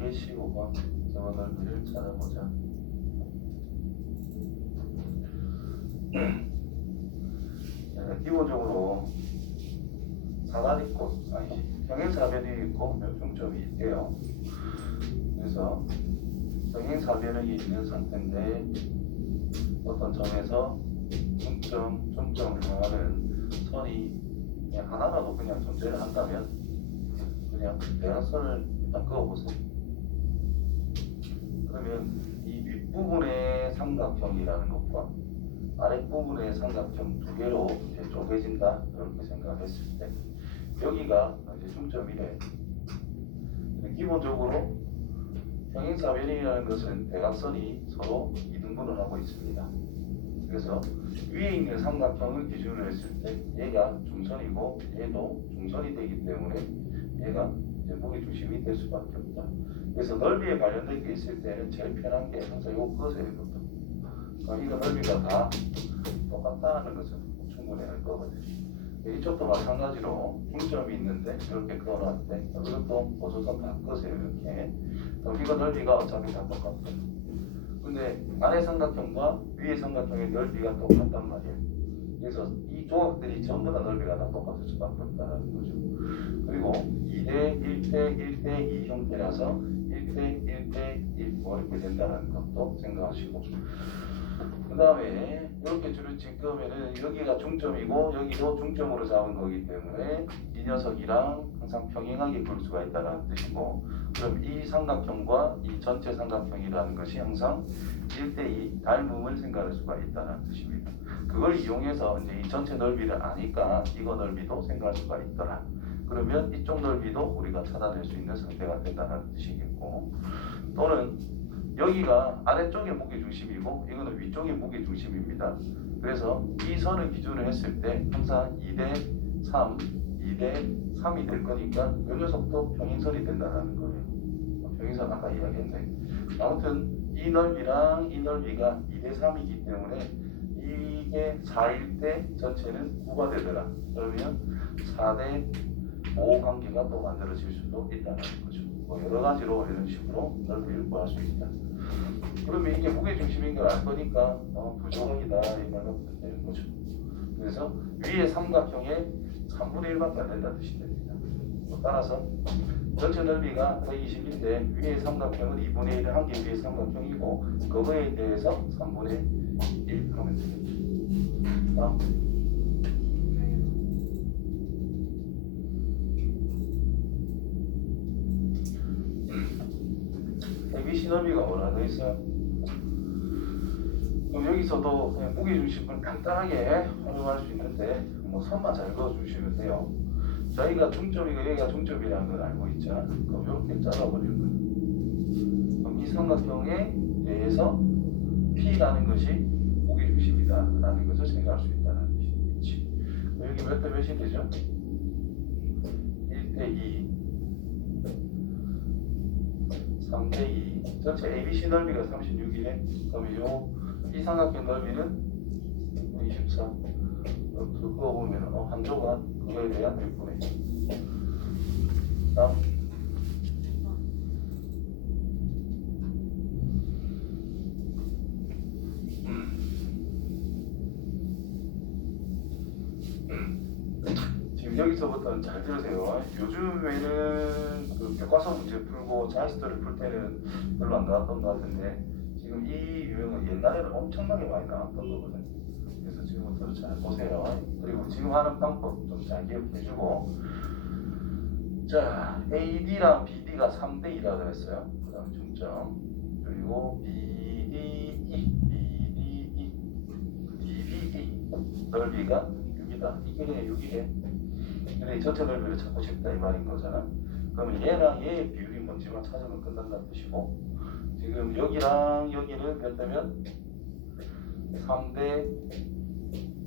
곱하기 15번 저거 넓이를 찾아보자. 기본적으로 사다리꼴, 평행사변이 있고 묘중점이 있대요. 그래서 평행사변이 있는 상태인데 어떤 점에서 중점을 향하는 선이 그냥 하나라도 그냥 존재를 한다면 그냥 대각선을 일단 그어보세요. 그러면 이 윗부분의 삼각형이라는 것과 아랫부분의 삼각형 두 개로 이제 쪼개진다 이렇게 생각했을 때 여기가 이제 중점이래. 기본적으로 평행사변이라는 것은 대각선이 서로 이등분을 하고 있습니다. 그래서 위에 있는 삼각형을 기준으로 했을 때 얘가 중선이고 얘도 중선이 되기 때문에 얘가 이제 무게중심이 될 수밖에 없다. 그래서 넓이에 관련된 게 있을 때는 제일 편한 게 항상 이거 그어서 해야겠다. 이거 넓이가 다 똑같다는 것은 충분히 알 거거든요. 이쪽도 마찬가지로 중점이 있는데 이렇게 그어놨대. 이것도 보조선 다 끄세요. 이렇게. 그럼 이거 넓이가 어차피 다 똑같아요. 근데 아래 삼각형과 위에 삼각형의 넓이가 똑같단 말이에요. 그래서 이 조각들이 전부 다 넓이가 다 똑같을 수밖에 없다는 거죠. 그리고 2대 1대 1대 2 형태라서 1대 1대 1 뭐 이렇게 된다는 것도 생각하시고, 그 다음에 이렇게 줄을 찍으면은 여기가 중점이고 여기도 중점으로 잡은 거기 때문에 이 녀석이랑 항상 평행하게 그을 수가 있다는 뜻이고, 그럼 이 삼각형과 이 전체 삼각형이라는 것이 항상 1대2 닮음을 생각할 수가 있다는 뜻입니다. 그걸 이용해서 이제 이 전체 넓이를 아니까 이거 넓이도 생각할 수가 있더라. 그러면 이쪽 넓이도 우리가 찾아낼 수 있는 상태가 된다는 뜻이겠고, 또는 여기가 아래쪽의 무게중심이고 이거는 위쪽의 무게중심입니다. 그래서 이 선을 기준으로 했을 때 항상 2대 3, 2대 3이 될 거니까 이 녀석도 평행선이 된다는 거예요. 평행선 아까 이야기했네. 아무튼 이 넓이랑 이 넓이가 2대 3이기 때문에 이게 4일 때 전체는 9가 되더라. 그러면 4대 5 관계가 또 만들어질 수도 있다는 거죠. 뭐 여러 가지로 이런 식으로 넓이를 구할 수 있다. 그러면 이게 무게중심인 걸 알 거니까 부정이다 이 말로 되는 거죠. 그래서 위에 삼각형의 3분의 1밖에 안 된다는 뜻이 됩니다. 따라서 전체 넓이가 120인데 위에 삼각형은 2분의 1을 한 개 위에 삼각형이고 그거에 대해서 3분의 1 하면 됩니다. ABC 넓이가 뭐라 돼 있어요? 그럼 여기서도 그냥 무게중심을 간단하게 활용할 수 있는데 뭐 선만 잘 그어주시면 돼요. 저희가 중점이고 여기가 중점이라는 걸 알고 있죠. 그럼 이렇게 잘라버리는 거예요. 그럼 이 삼각형에 대해서 P라는 것이 무게중심이다 라는 것을 생각할 수 있다는 뜻이겠지. 여기 몇 대 몇이 되죠? 1대 2, 3대 2. 전체 ABC 넓이가 36이래. 그럼 이 삼각형 넓이는 24. 그거 보면 한 조각 그거에 대한 6분의 1. 다음 지금 여기서부터는 잘 들으세요. 요즘에는 그 교과서 문제 풀고 자이스터를 풀 때는 별로 안 나왔던 것 같은데 지금 이 유형은 옛날에는 엄청나게 많이 나왔던 거거든요. 그래서 지금부터 잘 보세요. 그리고 지금 하는 방법 좀 잘 기억해주고, 자 AD랑 BD가 3대2라 그랬어요. 그 다음 중점, 그리고 BDE, DBE 넓이가 6이다. 이게 그냥 6이래. 근데 전체 넓이를 찾고 싶다 이 말인 거잖아. 그러면 얘랑 얘의 비율이 뭔지만 찾으면 끝난다는 뜻이고, 지금 여기랑 여기는 몇 대면 3대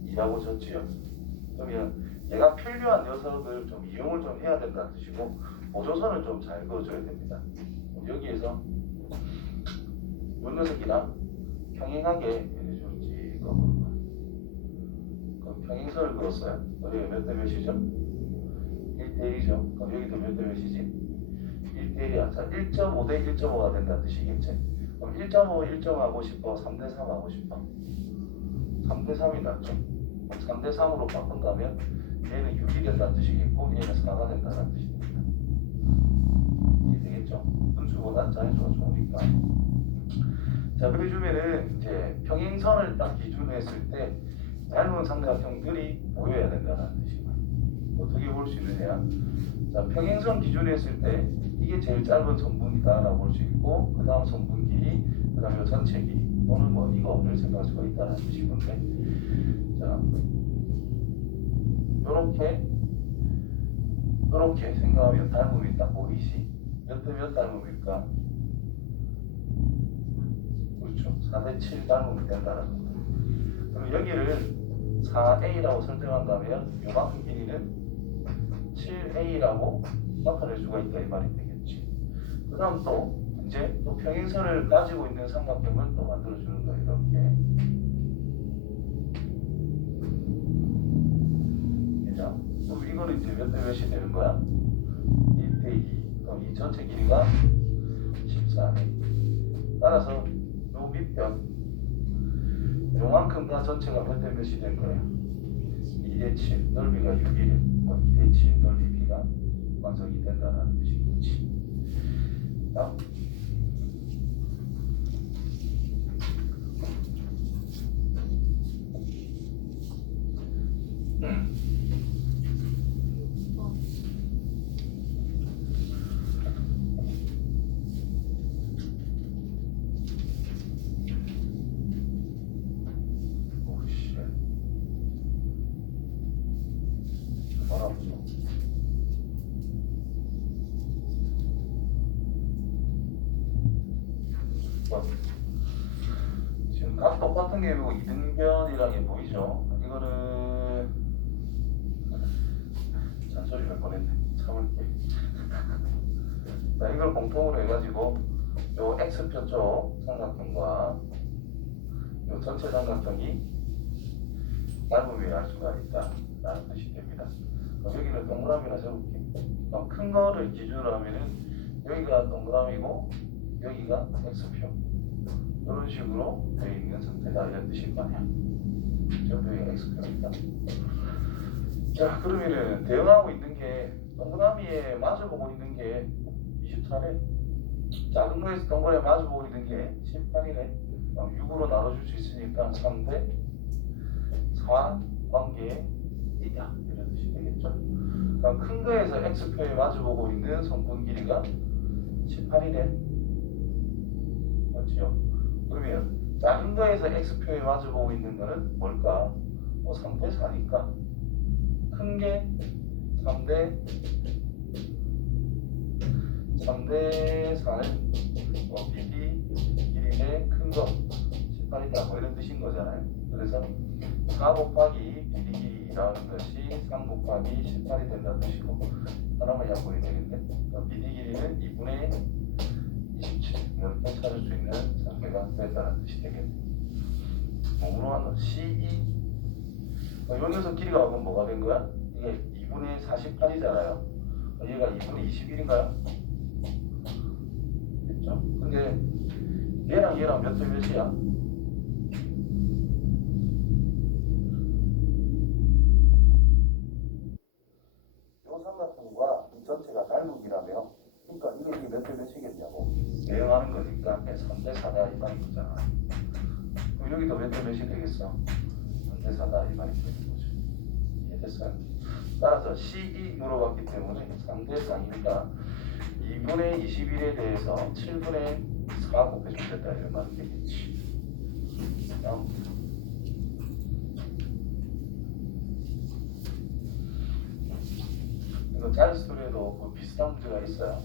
2라고 쳤지요. 그러면 얘가 필요한 녀석을 좀 이용을 좀 해야 된다는 뜻이고, 보조선을 좀 잘 그어줘야 됩니다. 여기에서 이 녀석이랑 평행하게 좀 찍어보는 거예요. 그럼 평행선을 그었어요. 여기가 몇 대 몇이죠? 1대 1이죠. 그럼 여기도 몇 대 몇이지? 1대1이야. 자, 1.5 대 1.5가 된다는 뜻이겠지. 그럼 1.5, 1.5 하고 싶어? 3대 3 하고 싶어? 3대 3이 낫죠. 3대 3으로 바꾼다면 얘는 6이 된다는 뜻이겠고 얘는 4가 된다는 뜻이 됩니다. 이해되겠죠? 분수보다 자연수가 좋으니까. 자, 그래주면은 이제 평행선을 딱 기준으로 했을 때 얇은 삼각형들이 보여야 된다는 뜻이고요. 어떻게 볼 수 있느냐? 자, 평행선 기준으로 했을 때 이게 제일 짧은 선분이다라고 볼 수 있고, 그 다음 선분 길이, 그 다음에 전체 길이 또는 뭐 이거를 생각할 수가 있다는 뜻이건데, 자, 요렇게 생각하면 닮음이 딱 보이시. 몇 대 몇 닮음일까? 그렇죠. 4대 7 닮음이 된다는 겁니다. 그럼 여기를 4a라고 설정한다면 요만큼 길이는 7a라고 나타낼 수가 있다 이 말이 되겠지. 그 다음 또 이제 또 평행선을 가지고 있는 삼각형을 또 만들어주는 거예요. 이렇게. 자, 그럼 이거는 이제 몇 대 몇이 되는 거야? 1대 2. 그럼 이 전체 길이가 14네. 따라서 요 밑변 요만큼과 전체가 몇 대 몇이 된 거예요? 2대 7. 넓이가 6이래. 뭐 2대 7 넓이 B가 완성이 된다는 뜻이겠지. 자, 지금 각 똑같은 게 뭐 이등변이라는 게 보이죠? 이거는 잔소리 할 뻔했네. 참을게. 자, 이걸 공통으로 해가지고 요 x표 쪽 삼각형과 요 전체 삼각형이 닮음이 알 수가 있다라는 뜻이 됩니다. 그럼 여기는 동그라미나 세울게. 그럼 큰 거를 기준으로 하면은 여기가 동그라미고 여기가 x표. 이런 식으로 되어 있는 상태다 이런 뜻일 거 아니야. 여기가 x표입니다. 자, 그러면은 대응하고 있는 게 동그라미에 마주보고 있는 게 24래. 작은 거에서 동그라미에 마주보고 있는 게 18이래. 6으로 나눠줄 수 있으니까 3대 4 관계에 있다 이런 뜻이 되겠죠. 그럼 큰 거에서 x표에 마주보고 있는 선분 길이가 18이래. 맞죠? 그러면 작은 거에서 x표에 마주보고 있는 거는 뭘까? 3대 4니까 큰 게 3대 4는 BD 길이의 큰 거 18이다 뭐 이런 뜻인 거잖아요. 그래서 4 곱하기 BD 길이라는 것이 3 곱하기 18이 된다는 뜻이고, 하나만 약분이 되겠네. BD 길이는 2분의 27 이렇게 찾을 수 있는 상태가 된다는 뜻이 되겠네. 뭐로 하나? C2 여기서 길이가 그럼 뭐가 된 거야? 이게 2분의 48이잖아요. 얘가 2분의 21인가요? 됐죠? 근데 얘랑 몇 대 몇이야? 요 삼각형과 이 전체가 닮음이라며, 그러니까 이게 몇 대 몇이겠냐고 대응하는 거니까 3대 4다 이 말인 거잖아. 그럼 여기도 몇 대 몇이 되겠어? 3대 4다 이 말이 되는 거죠. 이해됐어요? 따라서 C2 물어봤기 때문에 3대 4니까 2분의 21에 대해서 7분의 4 곱해주면 된다 이런 말이 되겠지. 이거 자연스토리에도 뭐 비슷한 문제가 있어요.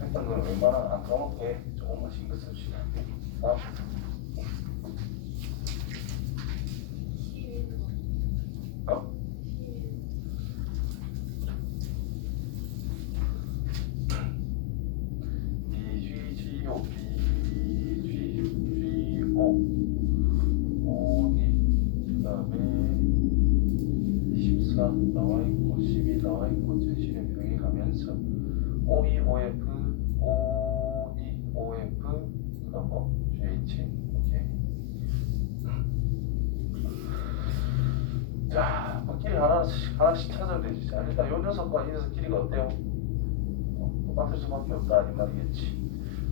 했던 건 웬만하면 안 까먹게 조금만 신경 씁시다. 다음. BGO, BGO, OD, 그 다음에 24 나와. 나와 있고 제시를 병행하면서 OEOF, OEOF, 그다음 뭐 GH, 오케이. 자, 뭐 길이 하나씩 찾아야 되지. 자, 일단 요 녀석과 이 녀석 길이가 어때요? 똑같을 수밖에 없다 이 말이겠지.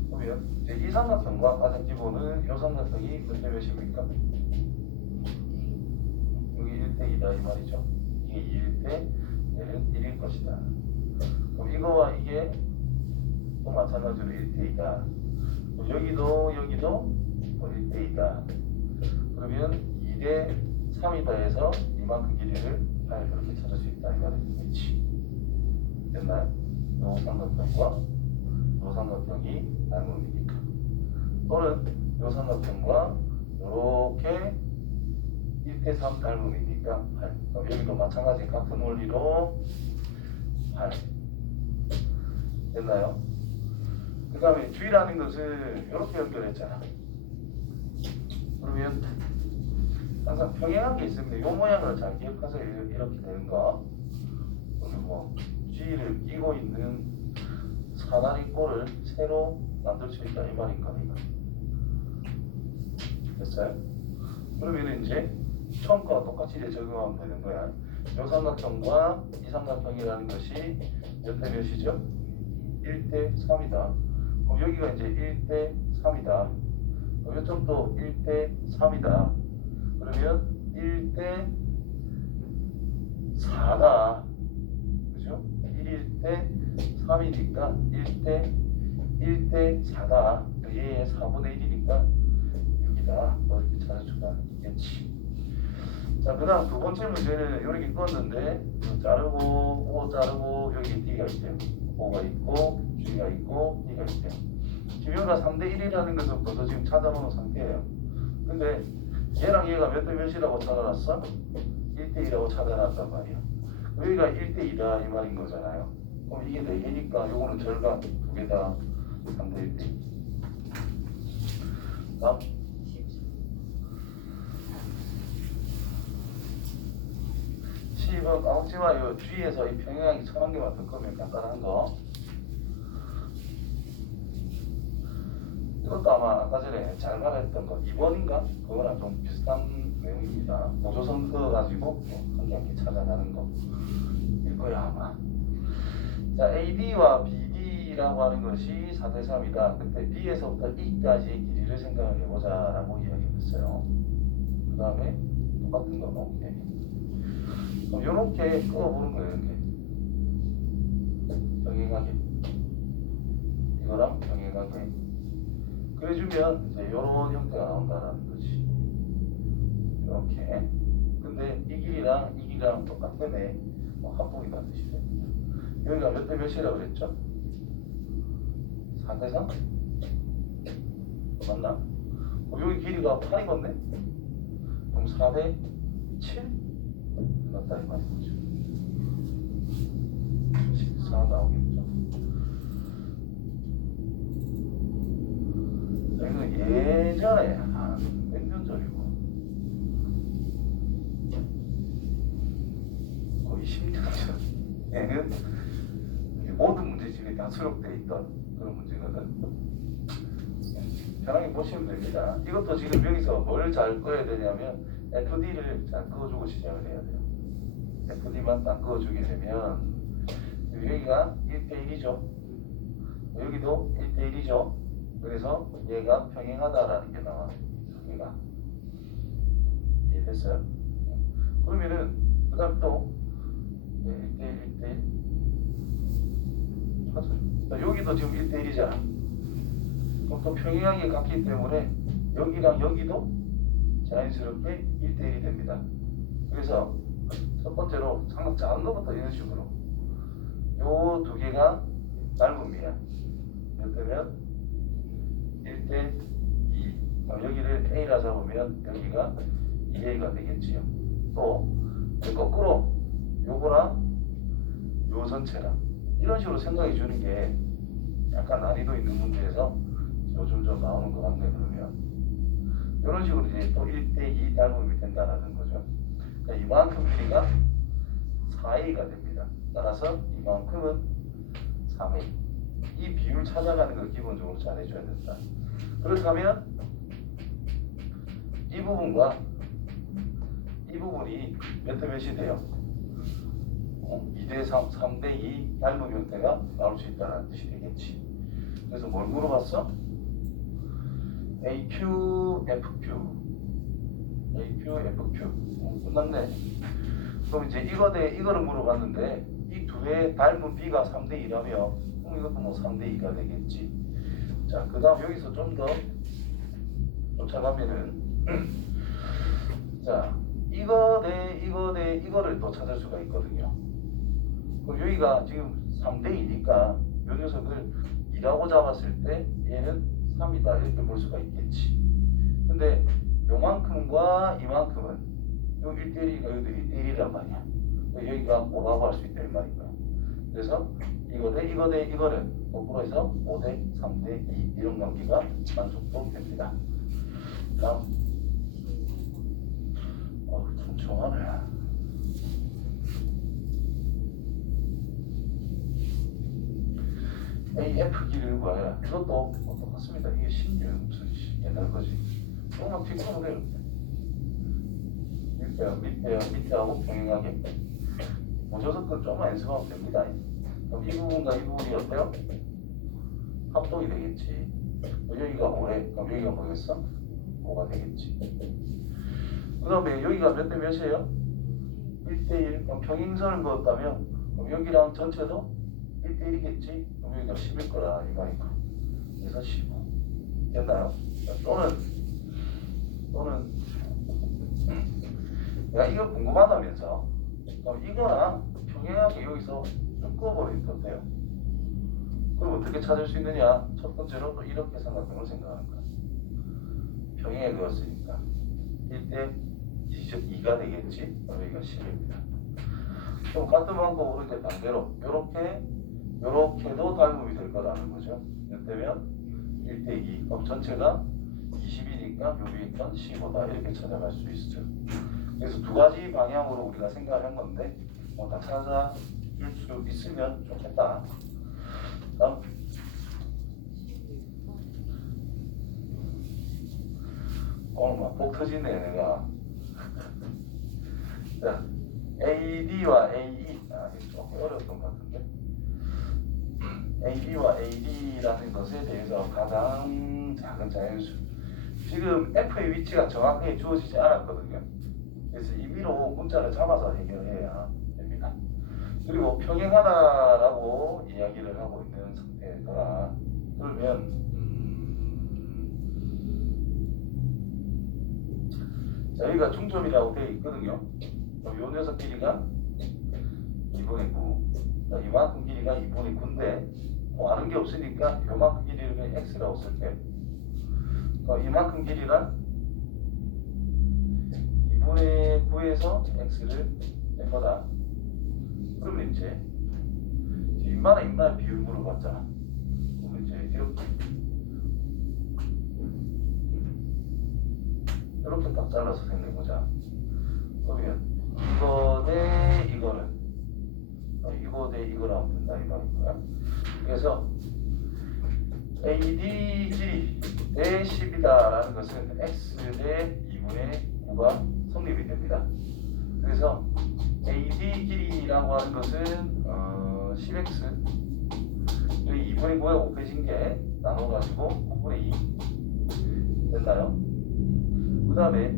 그러면 이제 이 삼각형과 가장 기본은 이 삼각형이 몇 대 몇입니까? 여기 1대2다 이 말이죠. 이게 2일 때 얘는 1일 것이다. 그럼 이거와 이게 또 마찬가지로 1대2다. 여기도 1대2다. 그러면 2대 3이다 해서 이만큼 길이를 그렇게 찾을 수 있다 이 말이겠지. 됐나요? 요 삼각형과 요 삼각형이 닮음이니까. 또는 요 삼각형과 요렇게 1대3 닮음이니까 8. 그럼 여기도 마찬가지 같은 원리로 8. 됐나요? 그 다음에 G라는 것을 이렇게 연결했잖아. 그러면 항상 평행한 게 있습니다. 이 모양을 잘 기억하세요. 이렇게 되는 거. 그러면 뭐 G를 끼고 있는 사다리꼴을 새로 만들 수 있다 이 말인 겁니다. 됐어요? 그러면 이제 처음 거와 똑같이 이제 적용하면 되는 거야. 이 삼각형과 이 삼각형이라는 것이 몇 대 몇이죠? 1대 3이다. 그럼 여기가 이제 1대 3이다. 이쪽도 1대 3이다. 그러면 1대 4다. 그죠? 1일 때 3이니까 1대 4다. 얘의 4분의 1이니까 6이다. 이렇게 찾아주면 되겠지. 자, 그 다음 두 번째 문제는 이렇게 껐는데 자르고 O 자르고 여기 D가 있대요. O가 있고 G가 있고 D가 있대요. 지금 여기가 3대 1이라는 것을 벌써 지금 찾아놓은 상태예요. 근데 얘랑 얘가 몇 대 몇이라고 찾아놨어? 1대 2라고 찾아놨단 말이야. 여기가 1대 2다 이 말인 거잖아요. 그럼 이게 4개니까 요거는 절반 2개다 3대 1대 2. 다음 10은 까먹지마. 요 G에서 이 평행하기 처한 개 맡을 거면 간단한 거. 이것도 아마 아까 전에 잘 말했던 거 2번인가? 그거랑 좀 비슷한 내용입니다. 보조선 그어가지고 한 개 한 개 찾아가는 거 이거야 아마. 자, AD와 BD라고 하는 것이 4대 3이다. 그때 B에서부터 E까지의 길이를 생각을 해보자 라고 이야기했어요. 그 다음에 똑같은 거 오케이. 그럼 요렇게 끄어보는 거예요. 이렇게 병행하게 이거랑 병행하게 그래주면 이제 요런 형태가 나온다는 거지. 이렇게. 근데 이 길이랑 똑같다네. 뭐 합동이라는 뜻이 됩니다. 여기가 몇 대 몇이라고 그랬죠? 4대 3? 맞나? 여기 길이가 8이겠네? 그럼 4대 7? 맞다 이 말이죠. 14 나오겠죠. 이거 예전에 한 몇 년 전이고 거의 10년 전에는 모든 문제집이 다 수록되어 있던 그런 문제거든. 편하게 보시면 됩니다. 이것도 지금 여기서 뭘 잘 꺼야 되냐면 FD를 잘 꺼주고 시작을 해야 돼요. FD만 딱 꺼주게 되면 여기가 1대1이죠. 여기도 1대1이죠. 그래서 얘가 평행하다라는 게 나와. 얘가 이해됐어요? 그러면은 그 다음 또 1대1 찾아요. 여기도 지금 1대1이잖아. 그럼 또 평행하게 같기 때문에 여기랑 여기도 자연스럽게 1대1이 됩니다. 그래서 첫 번째로 삼각 작은 것부터 이런 식으로 요 두 개가 닮음이야. 그러면 1대 2. 여기를 A라 잡으면 여기가 2A가 되겠지요. 또 거꾸로 요거랑 요 전체랑 이런 식으로 생각해 주는 게 약간 난이도 있는 문제에서 요즘 좀 나오는 것 같네. 그러면 이런 식으로 이제 또 1대2 닮음이 된다는 거죠. 그러니까 이만큼 길이가 4A가 됩니다. 따라서 이만큼은 3A. 이 비율 찾아가는 걸 기본적으로 잘 해줘야 된다. 그렇다면 이 부분과 이 부분이 몇 대 몇이 돼요? 2대 3, 3대 2 닮은 형태가 나올 수 있다는 뜻이 되겠지. 그래서 뭘 물어봤어? AQ, FQ. AQ, FQ. 끝났네. 그럼 이제 이거를 물어봤는데 이 두 개 닮은 B가 3대 2라며 그럼 이것도 뭐 3대 2가 되겠지. 자, 그 다음 여기서 좀 더 쫓아가면은 자, 이거 대 이거를 또 찾을 수가 있거든요. 그럼 여기가 지금 3대 2니까 이 녀석을 2라고 잡았을 때 얘는 3이다 이렇게 볼 수가 있겠지. 근데 요만큼과 이만큼은 요 1대1이가 여기도 1대1이란 말이야. 여기가 5라고 할 수 있다 이 말이고요. 그래서 이거 대 이거를 거꾸로 해서 5대 3대 2 이런 관계가 만족도 됩니다. 다음 촘촘하네. AF 길이를 구하라. 이것도 똑같습니다. 이게 16 무슨 옛날 거지. 조금만 튀고 그래요. 밑에하고 평행하게. 모조석은 조금만 연습하면 됩니다. 그럼 이 부분과 이 부분이 어때요? 합동이 되겠지. 여기가 5래. 그럼 여기가 뭐겠어? 5가 되겠지. 그 다음에 여기가 몇 대 몇이에요? 1대1. 그럼 평행선을 그었다면 그럼 여기랑 전체도 1대1이겠지? 그럼 여기가 10일 거라 이 말이고. 그래서 15. 됐나요? 또는 내가 이거 궁금하다면서 그럼 이거랑 평행하게 여기서 쭉 그어버리면 어때요? 그럼 어떻게 찾을 수 있느냐? 첫 번째로 또 이렇게 삼각형을 생각하는 거야. 평행에 그었으니까 1대 2가 되겠지? 그럼 여기가 10입니다. 그럼 같은 방법으로 이제 반대로 요렇게도 닮음이 될 거라는 거죠. 이때면 1대 2. 그럼 전체가 20이니까 요 위에 건 15다. 이렇게 찾아갈 수 있죠. 그래서 두 가지 방향으로 우리가 생각을 한 건데 다 찾아줄 수 있으면 좋겠다. 다음 오늘 막 복 터지네 내가. 자, AD와 AE 이게 조금 어려웠던 것 같은데 AB와 AD라는 것에 대해서 가장 작은 자연수 지금 F의 위치가 정확하게 주어지지 않았거든요. 그래서 임의로 문자를 잡아서 해결해야 됩니다. 그리고 평행하다라고 이야기를 하고 있는 상태더라. 그러면 자, 여기가 중점이라고 되어 있거든요. 그럼 요 녀석 길이가 2분의 9. 이만큼 길이가 2분의 9인데 뭐 아는 게 없으니까 요만큼 길이를 그냥 x라고 쓸게요. 이만큼 길이란 2분의 9에서 x를 뺀 거다. 그러면 이제 인마나 비율 물어봤잖아. 그러면 이제 이렇게 딱 잘라서 생각해보자. 그러면 이거 대 이거는 이거 대 이거를 하면 된다 이 말이고요. 그래서 AD 길이 대 10이다라는 것은 x 대 2분의 9가 성립이 됩니다. 그래서 AD 길이라고 하는 것은 10x 여기 2분의 9에 곱해진 게 나눠가지고 9분의 2 됐나요? 그 다음에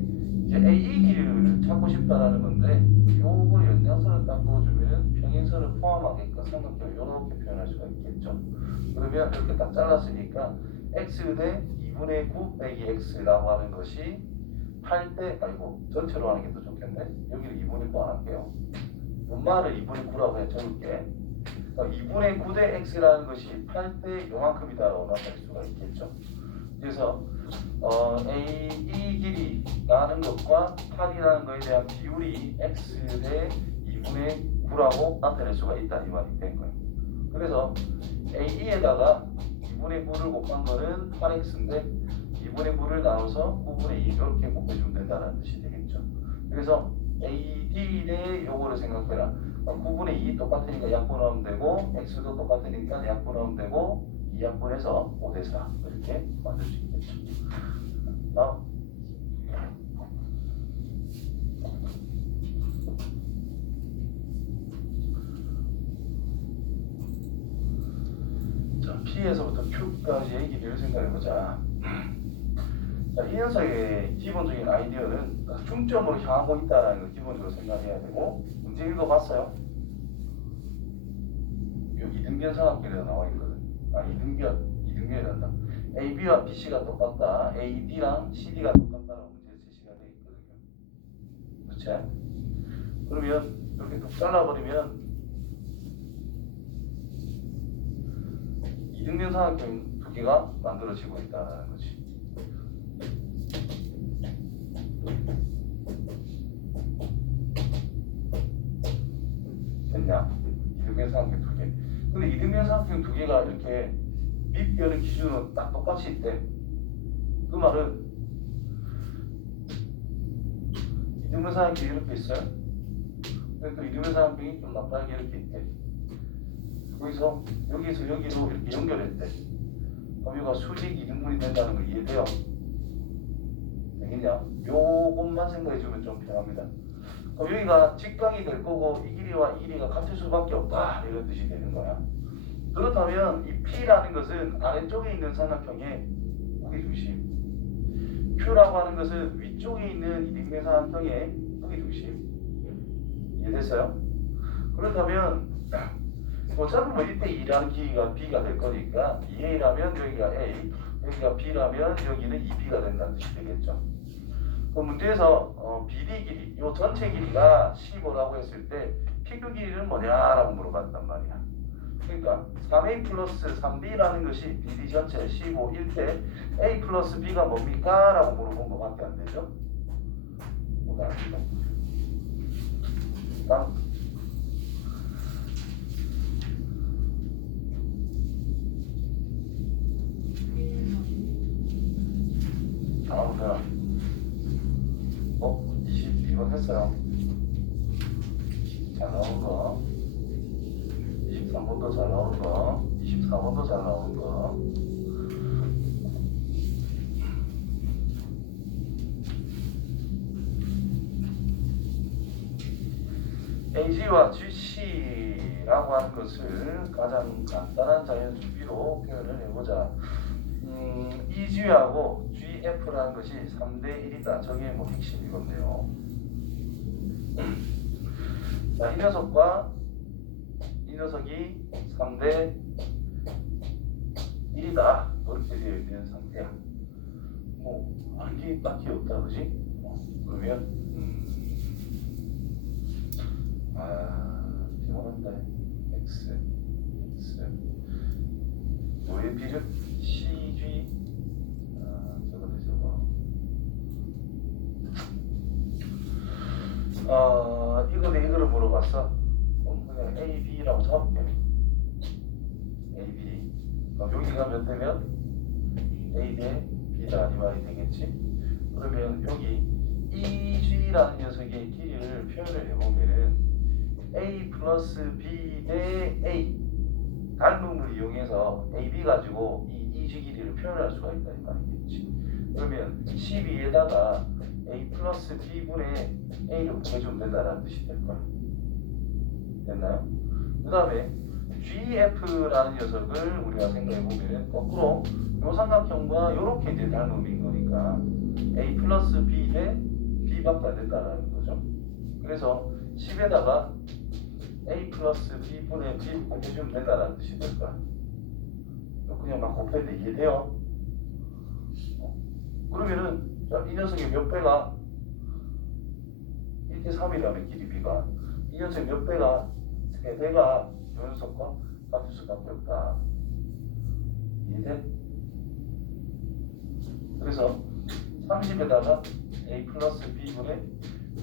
이제 AE 길이를 찾고 싶다라는 건데 요걸 연장선을 딱 그어주면 평행선을 포함하게끔 삼각형을 이렇게 표현할 수가 있겠죠. 그러면 이렇게 딱 잘랐으니까 x 대 2분의 9 빼기 x라고 하는 것이 8대 아이고 전체로 하는 게 더 좋겠네. 여기를 2분의 9 안 할게요. 분말을 2분의 9라고 해 적을게. 2분의 9 대 x라는 것이 8대 요만큼이다라고 나타낼 수가 있겠죠. 그래서 AE 길이라는 것과 8이라는 것에 대한 비율이 x 대 2분의 9라고 나타낼 수가 있다 이 말이 된 거예요. 그래서 AE에다가 2분의 9를 곱한 거는 8x인데 2분의 9를 나눠서 9분의 2 이렇게 곱해주면 된다는 뜻이 되겠죠. 그래서 AD 대 요거를 생각해라. 9분의 2 똑같으니까 약분하면 되고 x도 똑같으니까 약분하면 되고 2약분해서 5대4 이렇게 만들 수 있겠죠. 자, P에서부터 Q까지의 길이를 생각해보자. 자, 이 녀석의 기본적인 아이디어는 중점으로 향하고 있다는 걸 기본적으로 생각해야 되고, 문제 읽어봤어요? 요 이등변 삼각형이라고 나와 있거든. 이등변이란다. AB와 BC가 똑같다. AD랑 CD가 똑같다라고 문제 제시가 되어 있거든요. 그렇지? 그러면 이렇게 뚝 잘라버리면 이등변 삼각형 두 개가 만들어지고 있다는 거지. 됐냐? 이등변 삼각형 두 개. 근데 이등변 삼각형 두 개가 이렇게 밑변의 기준으로 딱 똑같이 있대. 그 말은 이등변 삼각형이 이렇게 있어요. 근데 또 이등변 삼각형이 좀 나빠하게 이렇게 있대. 거기서 여기서 여기로 이렇게 연결했대. 그럼 이거 수직 이등분이 된다는 거 이해돼요? 되겠냐? 요것만 생각해주면 좀 필요합니다. 그럼 여기가 직각이 될 거고 이 길이와 이 길이가 같을 수밖에 없다 이런 뜻이 되는 거야. 그렇다면 이 P라는 것은 아래쪽에 있는 삼각형의 무게중심, Q라고 하는 것은 위쪽에 있는 이등변 삼각형의 무게중심. 이해됐어요? 그렇다면 어차피 뭐 1대2라는 길이가 B가 될 거니까 2A라면 여기가 A, 여기가 B라면 여기는 2B가 된다는 뜻이 되겠죠. 그 문제에서 BD 길이, 이 전체 길이가 15라고 했을 때 PQ 길이는 뭐냐라고 물어봤단 말이야. 그러니까 3A 플러스 3B라는 것이 BD 전체 15일 때 A 플러스 B가 뭡니까? 라고 물어본 것밖에 안 되죠. 뭐가 안 되죠. 다음은 22번 했어요. 잘 나오는 거, 23번도 잘 나오는 거, 24번도 잘 나오는 거. AG와 GC라고 하는 것을 가장 간단한 자연수비로 표현을 해보자. EG하고 GF라는 것이 3대1이다. 저게 뭐 핵심이건데요. 자, 이 녀석과 이 녀석이 3대1이다. 그렇게 되어 있는 상태야. 뭐, 게 딱히 없다, 그지? 그러면, 피곤한데. X. 노예 비례 CG. 이거 내 이거를 물어봤어. 그냥 A, B라고 잡을게. A, B. 여기가 몇 대면 A 대 B다 이 말이 되겠지. 그러면 여기 EG라는 녀석의 길이를 표현을 해보면은 A 플러스 B 대 A 닮음을 이용해서 AB 가지고 이 EG 길이를 표현할 수가 있다 이 말이겠지. 그러면 12에다가 A 플러스 B분의 A를 곱해주면 된다는 뜻이 될 거야. 됐나요? 그 다음에 GF라는 녀석을 우리가 생각해보면 거꾸로 이 삼각형과 이렇게 이제 닮음인 거니까 A 플러스 B 대 B밖에 안 된다는 거죠. 그래서 10에다가 A 플러스 B분의 B 곱해주면 된다는 뜻이 될 거야. 그냥 막 곱해도 이해돼요? 그러면은 자, 이 녀석의 몇 배가 1대3이라면 길이 B가 이 녀석의 몇 배가 3배가 이 녀석과 같을 수밖에 없다. 이해돼? 그래서 30에다가 A 플러스 B분의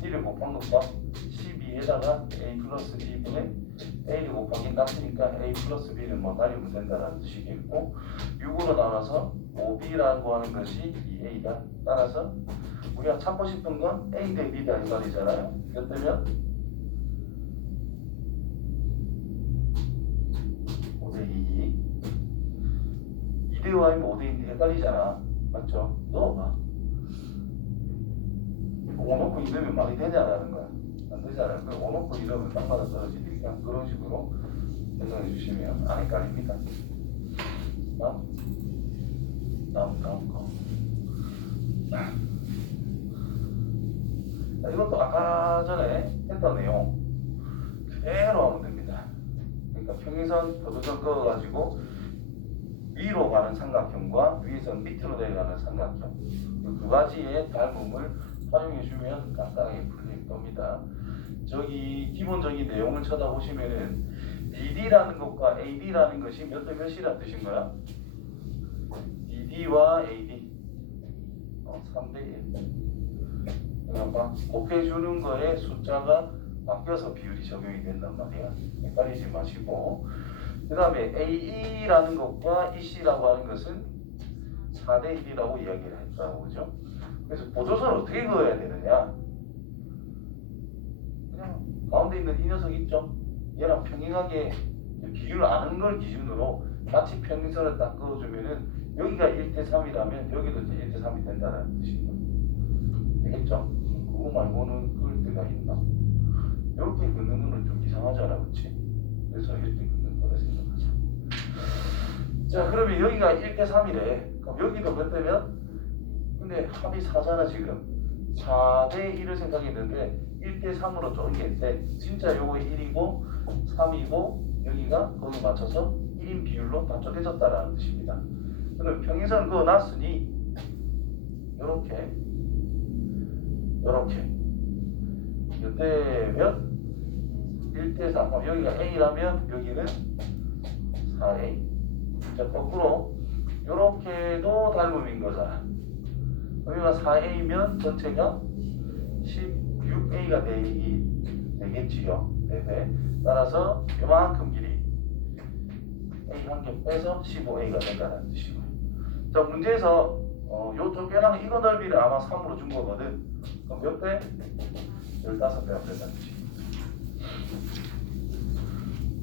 D를 곱한 것과 12에다가 A 플러스 B분의 A를 곱하기 같으니까 A 플러스 B는 뭐 다리면 된다는 뜻이겠고 6으로 나눠서 5B라고 하는 것이 2A다. 따라서 우리가 찾고 싶은 건 A 대 B다 이 말이잖아요. 몇 대면? 2대 5아니면 5대 2인데 헷갈리잖아. 맞죠? 넣어봐. 5 놓고 2 넣으면 말이 되냐라는 거야. 안 되잖아요. 그럼 5 놓고 2 넣으면 딱 맞아 떨어지니까 그런 식으로 생각해 주시면 안 헷갈립니다. 다음 거. 자, 이것도 아까 전에 했던 내용 그대로 하면 됩니다. 그러니까 평행선, 도도선 그어가지고 위로 가는 삼각형과 위에서 밑으로 내려가는 삼각형 그 두 가지의 닮음을 활용해주면 간단하게 풀릴 겁니다. 저기 기본적인 내용을 쳐다보시면은 BD라는 것과 AD라는 것이 몇 대 몇이란 뜻인가요? BD와 AD 3대 1. 그러니까 곱해주는 거에 숫자가 바뀌어서 비율이 적용이 된단 말이야. 헷갈리지 마시고. 그 다음에 AE라는 것과 EC라고 하는 것은 4대 1이라고 이야기를 했다고 그죠? 그래서 보조선을 어떻게 그어야 되느냐? 그냥 가운데 있는 이 녀석 있죠? 얘랑 평행하게 비율을 아는 걸 기준으로 같이 평행선을 딱 그어주면은 여기가 1대 3이라면 여기도 이제 1대 3이 된다는 뜻입니다. 되겠죠? 그거 말고는 그을 때가 있나? 이렇게 긋는 거는 좀 이상하잖아, 그렇지? 그래서 이렇게 긋는 거라 생각하자. 자, 그러면 여기가 1대 3이래. 그럼 여기도 몇 대면? 근데 합이 4잖아, 지금. 4대 1을 생각했는데 1대 3으로 쪼개는데 진짜 요거 1이고 3이고 여기가 거기 맞춰서 1인 비율로 다 쪼개졌다라는 뜻입니다. 그럼 평행선을 그어놨으니 요렇게 이때 몇? 1대 3. 여기가 A라면 여기는 4A. 자, 거꾸로 요렇게도 닮음인 거잖아. 여기가 4A면 전체가 16A가 되겠지요. 네네. 따라서 요만큼 길이 A 한 개 빼서 15A가 된다는 뜻이고요. 자, 문제에서 요쪽 뼈랑 이거 넓이를 아마 3으로 준 거거든. 그럼 몇 배? 15배가 된다는 뜻입니다.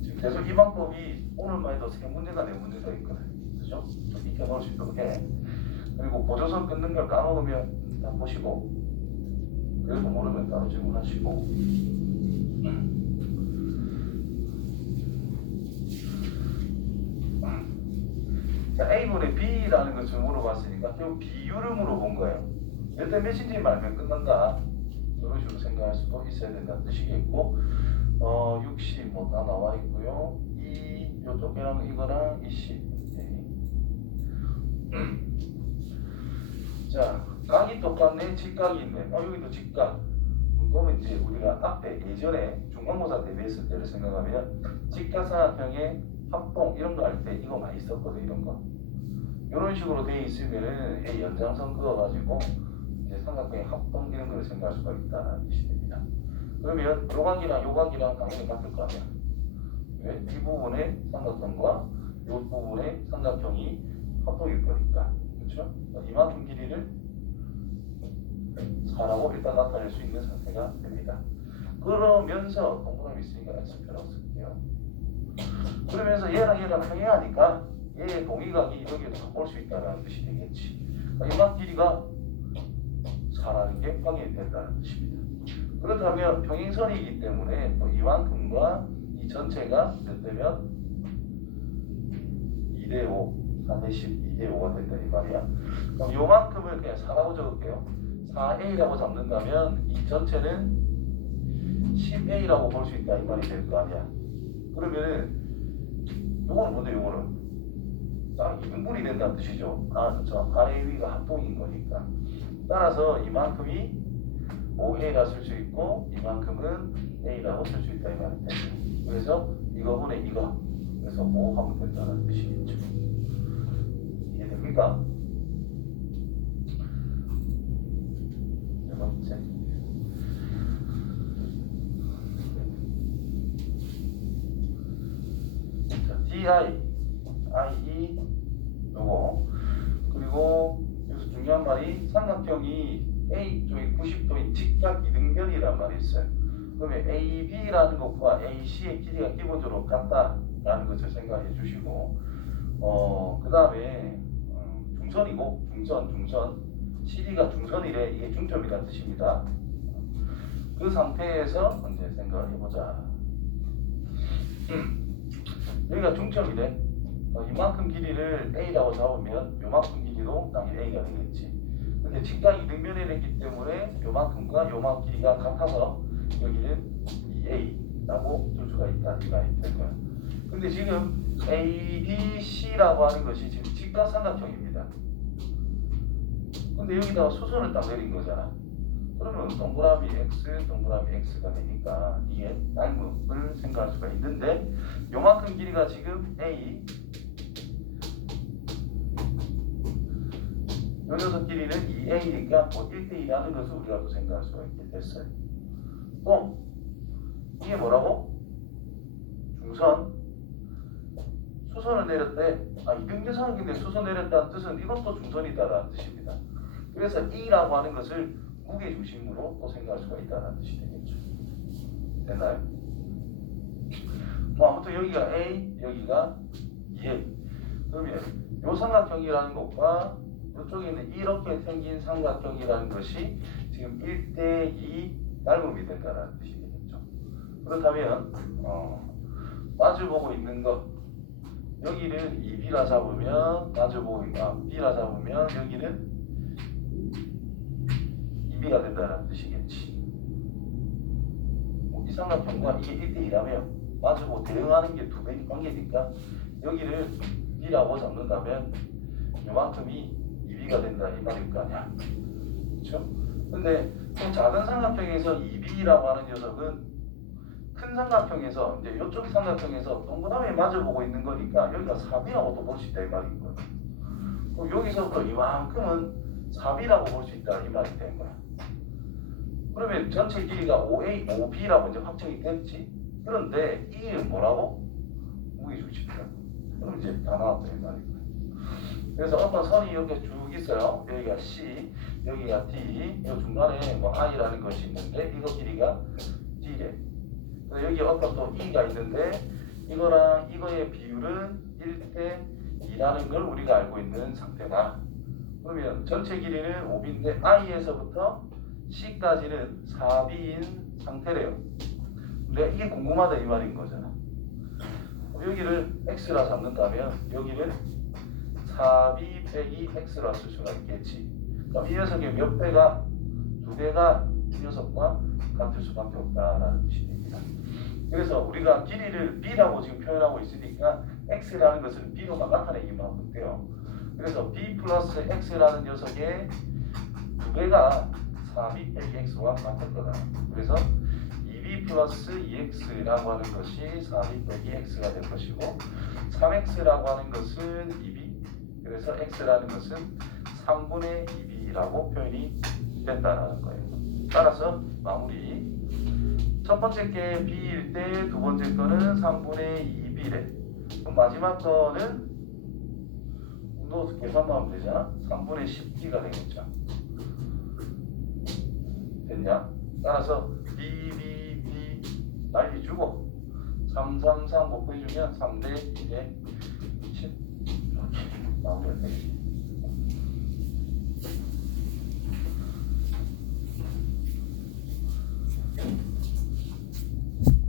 지금 계속 이 방법이 오늘만 해도 3문제가 4문제가 있거든. 그죠? 좀 익혀놓을 수 있도록 해. 그리고 보조선 끊는 걸 까먹으면 다 보시고, 그래도 모르면 따로 질문하시고. 자, A분의 B라는 것을 물어봤으니까 결국 비율을 물어본 거예요. 몇 대 몇인지 말면 끝난다. 이런 식으로 생각할 수도 있어야 된다는 뜻이겠고, 60 뭐 다 나와 있고요. 요쪽 배랑 이거랑 20. 자, 각이 똑같네, 직각이 있네. 여기도 직각. 그러면 이제 우리가 앞에 예전에 중간고사 때 냈을 때를 생각하면 직각삼각형의 합동 이런 거 할 때 이거 많이 썼거든. 이런 거. 이런 식으로 돼 있으면은 연장선 그어가지고 이제 삼각형의 합동 이런 걸 생각할 수가 있다는 뜻이 됩니다. 그러면 요 각이랑 요 각이랑 당연히 같을 거 아니야. 왜? 이 부분의 삼각형과 이 부분의 삼각형이 합동일 거니까. 그렇죠? 이만큼 길이를 4라고 일단 나타낼 수 있는 상태가 됩니다. 그러면서 동그라미 있으니까 X표라고 쓸게요. 그러면서 얘랑 평행하니까 얘의 동의각이 여기에도 볼 수 있다는 뜻이 되겠지. 그러니까 이만 길이가 4라는 게 확인이 된다는 뜻입니다. 그렇다면 평행선이기 때문에 또 이만큼과 이 전체가 몇 대면 2대 5, 4대 10, 2대 5가 된다 이 말이야. 그럼 요만큼을 그냥 4라고 적을게요. 4A라고 잡는다면 이 전체는 10A라고 볼 수 있다 이 말이 될 거 아니야. 그러면은 요거는 뭔데 요거는 딱 2등분이 된다는 뜻이죠. 저 아래 위가 합동인 거니까. 따라서 이만큼이 5A라 쓸 수 있고 이만큼은 A라고 쓸 수 있다 이 말이 됩니다. 그래서 이거분의 이거 그래서 5 하면 된다는 뜻이겠죠. 이해됩니까? 네 번째. 자, DI, IE 요거 그리고 여기서 중요한 말이 삼각형이 A쪽이 90도인 직각 이등변이란 말이 있어요. 그러면 AB라는 것과 AC의 길이가 기본적으로 같다라는 것을 생각해 주시고 그 다음에 중선이고 중선 CD가 중선이래. 이게 중점이라는 뜻입니다. 그 상태에서 이제 생각을 해보자. 여기가 중점이래. 이만큼 길이를 A라고 잡으면 요만큼 길이도 당연히 A가 되겠지. 근데 직각 이등변에 있기 때문에 요만큼과 요만큼 길이가 같아서 여기는 2A라고 쓸 수가 있다. 이 말이 될 거야. 근데 지금 A, B, C라고 하는 것이 지금 직각삼각형입니다. 근데 여기다가 수선을 딱 내린 거잖아. 그러면 동그라미 X가 되니까 이게 닮음을 생각할 수가 있는데 요만큼 길이가 지금 A, 요 녀석 길이는 2A니까 뭐 1대2라는 것을 우리가 또 생각할 수가 있게 됐어요. 또 이게 뭐라고? 중선 수선을 내렸대. 이등변삼각인데 수선 내렸다는 뜻은 이것도 중선이다라는 뜻입니다. 그래서 E라고 하는 것을 무게 중심으로 또 생각할 수가 있다는 뜻이 되겠죠. 됐나요? 뭐 아무튼 여기가 A, 여기가 2A. 그러면 요 삼각형이라는 것과 이쪽에는 이렇게 생긴 삼각형이라는 것이 지금 1대2 닮음이 된다는 뜻이 되겠죠. 그렇다면 마주보고 있는 것 여기를 2B라 잡으면 마주보고 B라 잡으면 여기는 2B가 된다는 뜻이겠지. 이 삼각형과 이게 1대2라면 마주보고 대응하는 게 두 배의 관계니까 여기를 B라고 잡는다면 요만큼이 2B가 된다 이 말일 거 아니야. 그렇죠? 근데 또 작은 삼각형에서 2B라고 하는 녀석은 큰 삼각형에서 이제 이쪽 삼각형에서 동그라미 마주보고 있는 거니까 여기가 4B라고도 볼 수 있다 이 말인 거야. 그럼 여기서부터 이만큼은 4B라고 볼 수 있다 이 말이 된 거야. 그러면 전체 길이가 5A, 5B라고 이제 확정이 됐지. 그런데 이는 뭐라고? 무게중심이야. 그럼 이제 다 나왔다 이 말인 거야. 그래서 어떤 선이 이렇게 쭉 있어요. 여기가 C, 여기가 D, 이 중간에 뭐 I라는 것이 있는데 이거 길이가 D래. 여기 어떤 또 E가 있는데 이거랑 이거의 비율은 1대2라는 걸 우리가 알고 있는 상태다. 그러면 전체 길이는 5B인데 I에서부터 C까지는 4B인 상태래요. 근데 이게 궁금하다 이 말인 거잖아. 여기를 X라 잡는다면 여기는 4B 빼기 X라 쓸 수가 있겠지. 그럼 이 녀석의 몇 배가, 두 배가 이 녀석과 같을 수밖에 없다라는 뜻이 됩니다. 그래서 우리가 길이를 B라고 지금 표현하고 있으니까 X라는 것을 B로 나타내기만 하면 돼요. 그래서 B 플러스 X라는 녀석의 두 배가 4B 빼기 X와 같을 거다. 그래서 2B 플러스 2X라고 하는 것이 4B 빼기 X가 될 것이고 3X라고 하는 것은 2B, 그래서 X라는 것은 3분의 2B라고 표현이 된다는 거예요. 따라서 마무리. 첫 번째 게 B일 때 두 번째 거는 3분의 2B래. 그럼 마지막 거는 너 계산만 하면 되잖아. 3분의 10B가 되겠죠. 됐냐? 따라서 B, B, B 나이 주고 3, 3, 3 곱해주면 3대 2대 10 이렇게 마무리가 되겠지.